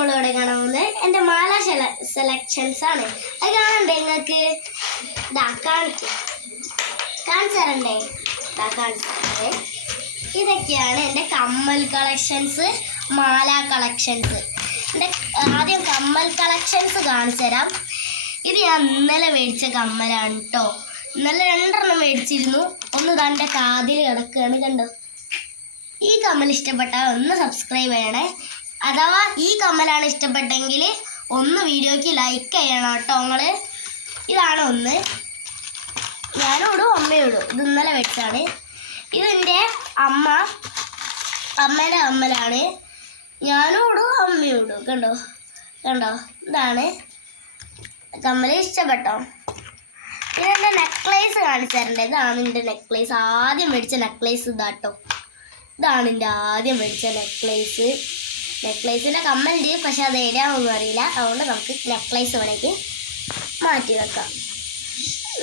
നമ്മളിവിടെ കാണാൻ പോകുന്നത് എൻ്റെ മാല സെലക്ഷൻസ് ആണ്. അത് കാണണ്ടേ നിങ്ങൾക്ക്? കാണിച്ചു തരണ്ടേ? ഇതൊക്കെയാണ് എൻ്റെ കമ്മൽ കളക്ഷൻസ്, മാല കളക്ഷൻസ്. എൻ്റെ ആദ്യം കമ്മൽ കളക്ഷൻസ് കാണിച്ചു തരാം. ഇത് ഞാൻ ഇന്നലെ മേടിച്ച കമ്മലാണ് കേട്ടോ. ഇന്നലെ 2 മേടിച്ചിരുന്നു. ഒന്ന് തൻ്റെ കാതിൽ കിടക്കുകയാണ്, കണ്ടോ? ഈ കമ്മൽ ഇഷ്ടപ്പെട്ടാൽ ഒന്ന് സബ്സ്ക്രൈബ് ചെയ്യണേ. അഥവാ ഈ കമ്മലാണ് ഇഷ്ടപ്പെട്ടെങ്കിൽ ഒന്ന് വീഡിയോയ്ക്ക് ലൈക്ക് ചെയ്യണം കേട്ടോ നിങ്ങൾ. ഇതാണ് ഒന്ന്. ഞാനും ഇടും, അമ്മയും ഇടും. ഇത് ഇന്നലെ വെച്ചാണ്. ഇതെൻ്റെ അമ്മേൻ്റെ കമ്മലാണ്. ഞാനും ഇടും, അമ്മയും ഇടും. കണ്ടോ? ഇതാണ് കമ്മൽ. ഇഷ്ടപ്പെട്ടോ? പിന്നെ എൻ്റെ നെക്ലേസ് കാണിച്ചു തരണ്ടേ? ഇതാണ് എൻ്റെ നെക്ലേസ്. ആദ്യം മേടിച്ച നെക്ലേസ് ഇതാട്ടോ. ഇതാണ് എൻ്റെ ആദ്യം മേടിച്ച നെക്ലേസ്. നെക്ലേസിൻ്റെ കമ്മലുണ്ട്, പക്ഷെ അത് എഴുതാനൊന്നും അറിയില്ല. അതുകൊണ്ട് നമുക്ക് നെക്ലേസ് വേണമെങ്കിൽ മാറ്റി വെക്കാം.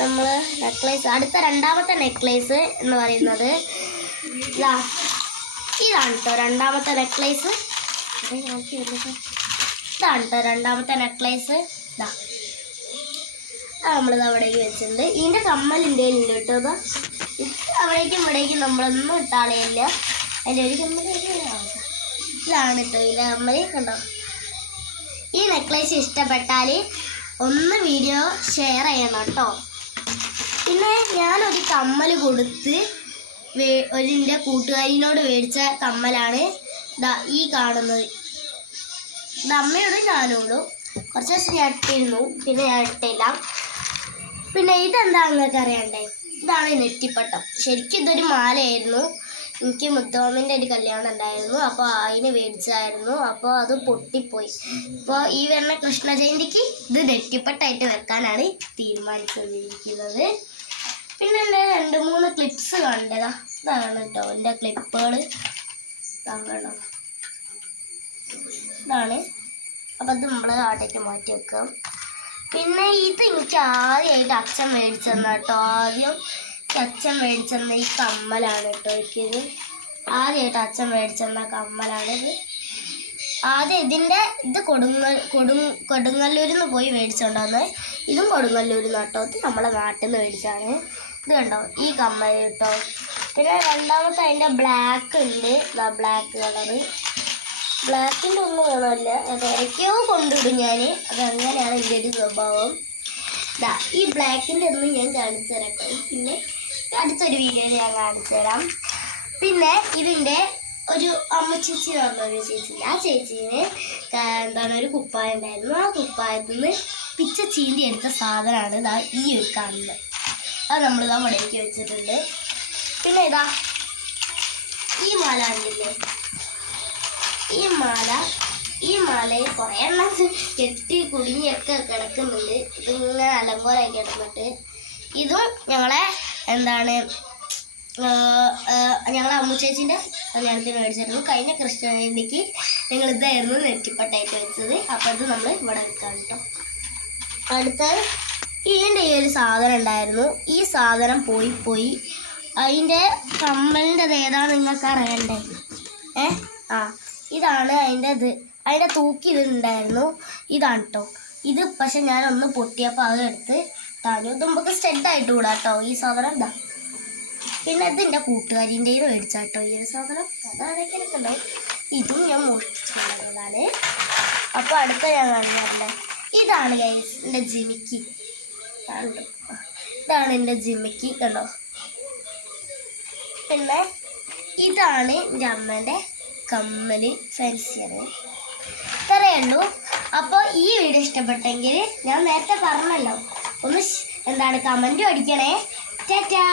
നമ്മൾ നെക്ലേസ് അടുത്ത രണ്ടാമത്തെ നെക്ലേസ് എന്ന് പറയുന്നത് ഇതാണ് കേട്ടോ. രണ്ടാമത്തെ നെക്ലേസ് ഇതാണ് കേട്ടോ. രണ്ടാമത്തെ നെക്ലേസ് ഇതാ. നമ്മളിത് അവിടേക്ക് വെച്ചിട്ടുണ്ട്. ഇതിൻ്റെ കമ്മലിൻ്റെ ഉണ്ട് കേട്ടോ. അവിടേക്കും ഇവിടേക്കും നമ്മളൊന്നും ഇട്ടാളയില്ല. അതിൻ്റെ ഒരു കമ്മൽ ഇതാണ് കേട്ടോ. ഇതിൻ്റെ കമ്മൽ കണ്ടോ. ഈ നെക്ലേസ് ഇഷ്ടപ്പെട്ടാൽ ഒന്ന് വീഡിയോ ഷെയർ ചെയ്യണം കേട്ടോ. പിന്നെ ഞാനൊരു കമ്മൽ കൊടുത്ത് എൻ്റെ കൂട്ടുകാരിനോട് മേടിച്ച കമ്മലാണ് ഈ കാണുന്നത്. ഇത് അമ്മയോടും ഞാനോടും കുറച്ച് ദിവസം ഞാൻ ഇട്ടിരുന്നു, പിന്നെ ഞാൻ ഇട്ടില്ല. പിന്നെ ഇതെന്താ നിങ്ങൾക്ക് അറിയണ്ടേ? ഇതാണ് നെറ്റിപ്പട്ടം. ശരിക്കും ഇതൊരു മാലയായിരുന്നു. എനിക്ക് മുത്തോമിൻ്റെ ഒരു കല്യാണം ഉണ്ടായിരുന്നു, അപ്പോൾ അതിന് മേടിച്ചായിരുന്നു. അപ്പോൾ അത് പൊട്ടിപ്പോയി. ഇപ്പോൾ ഈ വരുന്ന കൃഷ്ണ ജയന്തിക്ക് ഇത് നെറ്റിപ്പട്ടായിട്ട് വെക്കാനാണ് തീരുമാനിച്ചിരിക്കുന്നത്. പിന്നെ എൻ്റെ 2-3 ക്ലിപ്സ് കണ്ടതാ. ഇതാണ് കേട്ടോ എൻ്റെ ക്ലിപ്പുകൾ. കാണണം, ഇതാണ്. അപ്പം അത് നമ്മൾ അവിടേക്ക് മാറ്റി വെക്കാം. പിന്നെ ഇത് എനിക്ക് ആദ്യമായിട്ട് അച്ഛൻ മേടിച്ചെന്ന കേട്ടോ. ആദ്യം അച്ഛൻ മേടിച്ചെന്ന ഈ കമ്മലാണ് കേട്ടോ. എനിക്കിത് ആദ്യമായിട്ട് അച്ഛൻ മേടിച്ചെന്ന കമ്മലാണിത്. ആദ്യം ഇത് കൊടുങ്ങല്ലൂരിൽ നിന്ന് പോയി മേടിച്ചുകൊണ്ടാണ്. ഇതും കൊടുങ്ങല്ലൂരിൽ നിന്ന് കേട്ടോ. ഇത് നമ്മളെ നാട്ടിൽ നിന്ന് മേടിച്ചാണ്. ഇത് കണ്ടോ ഈ കമ്മൽ കേട്ടോ. പിന്നെ രണ്ടാമത്തെ അതിൻ്റെ ബ്ലാക്ക് ഉണ്ട്. Black colour. ബ്ലാക്കിൻ്റെ ഒന്നും കാണാനില്ല. അത് ഇടയ്ക്കോ കൊണ്ടിടും ഞാൻ. അതങ്ങനെയാണ് എൻ്റെ ഒരു സ്വഭാവം. ഈ ബ്ലാക്കിൻ്റെ ഒന്നും ഞാൻ കാണിച്ചു തരാം കേട്ടോ. പിന്നെ അടുത്തൊരു വീഡിയോയിൽ ഞാൻ കാണിച്ചു തരാം. പിന്നെ ഇതിൻ്റെ ഒരു അമ്മച്ചേച്ചി എന്ന് പറഞ്ഞൊരു ചേച്ചി. ആ ചേച്ചീന് ഒരു കുപ്പായം ഉണ്ടായിരുന്നു. ആ കുപ്പായത്തിൽ നിന്ന് പിച്ച ചീന്തി എടുത്ത സാധനമാണ് ഈ ഒരു കാണുന്നത്. അത് നമ്മളിതാ വടയ്ക്ക് വെച്ചിട്ടുണ്ട്. പിന്നെ ഈ മാല കണ്ടില്ലേ? ഈ മാലയിൽ കുറേ എണ്ണം കെട്ടി കുടുങ്ങിയൊക്കെ കിടക്കുന്നുണ്ട്. ഇതിങ്ങനെ അലങ്കോലായി കിടന്നിട്ട്. ഇതും ഞങ്ങളെ ഞങ്ങളെ അമ്മുച്ചേച്ചിൻ്റെ കല്യാണത്തിന് മേടിച്ചിരുന്നു. കഴിഞ്ഞ കൃഷ്ണ ജയന്തിക്ക് ഞങ്ങൾ ഇതായിരുന്നു നെറ്റിപ്പട്ടായിട്ട് വെച്ചത്. അപ്പോൾ ഇത് നമ്മൾ ഇവിടെ വെക്കാം കേട്ടോ. അടുത്തത് ഇതിൻ്റെ ഈ ഒരു സാധനം ഉണ്ടായിരുന്നു. ഈ സാധനം പോയി. അതിൻ്റെ കമ്മലിൻ്റെ ഏതാണ് നിങ്ങൾക്ക് അറിയണ്ടേ? ഇതാണ് അതിൻ്റെ തൂക്കി ഇതുണ്ടായിരുന്നു. ഇതാണ് കേട്ടോ. ഇത് പക്ഷെ ഞാനൊന്ന് പൊട്ടിയപ്പോൾ അതെടുത്ത് താഴെ. ഇത് നമുക്ക് സ്റ്റെഡായിട്ട് കൂടാ കേട്ടോ ഈ സാധനം. പിന്നെ ഇതിൻ്റെ കൂട്ടുകാരിൻ്റെ മേടിച്ചാൽ കേട്ടോ ഈ ഒരു സാധനം. അതാണെങ്കിലൊക്കെ ഉണ്ടാവും. ഇതും ഞാൻ മോഷ്ടിച്ചുകൊണ്ടതാണ്. അപ്പോൾ അടുത്ത ഞാൻ കാണിക്കാറില്ലേ? ഇതാണ് ഗൈസ് എൻ്റെ ജിമിക്കി. ഇതാണ് എൻ്റെ ജിമിക്കി കണ്ടോ. പിന്നെ ഇതാണ് എൻ്റെ അമ്മേൻ്റെ കമ്മല് ഫാൻസിയാണ്. ഇത്രയേ ഉള്ളൂ. അപ്പോൾ ഈ വീഡിയോ ഇഷ്ടപ്പെട്ടെങ്കിൽ ഞാൻ നേരത്തെ പറഞ്ഞല്ലോ, ഒന്ന് കമൻറ്റും അടിക്കണേ. ടാറ്റാ.